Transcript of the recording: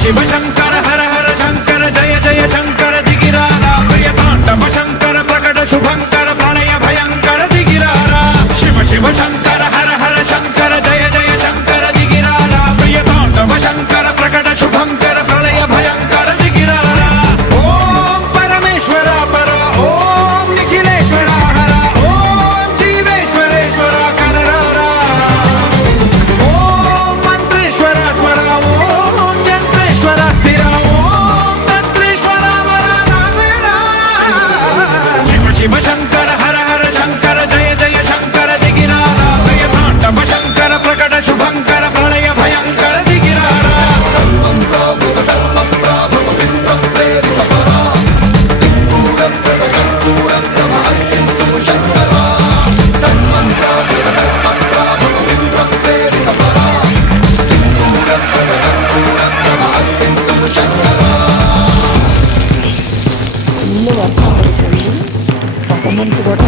శివ శంకర హర హర శంకర జయ జయ శంకర దిగిరారా ప్రియ తాండవ శంకర ప్రకట శుభంకర ప్రళయ భయంకర దిగిరారా శివ శివ శంకర హర హర శంకర జయ జయ శంకర దిగిరారా ప్రియ తాండవ శంకర ప్రకట శుభంకర ప్రళయ భయంకర దిగిరారా ఓం పరమేశ్వర పర ఓం నిఖిలేశ్వర హర ఓం జీవేశ్వరేశ్వర కనరారా ఓం మంత్రేశ్వర స్వర ఓం యంత్రేశ్వర స్థిర ఓం తంత్రేశ్వర వర నావేరా శివ శివ శంకర హర హర శంకర జయ జయ శంకర దిగిరారా ప్రియ తాండవ శంకర ప్రకట శుభంకర ప్రళయ భయంకర దిగిరారా ఇల్లు వర్షం పడుతుంది ఒక మంచి కూడా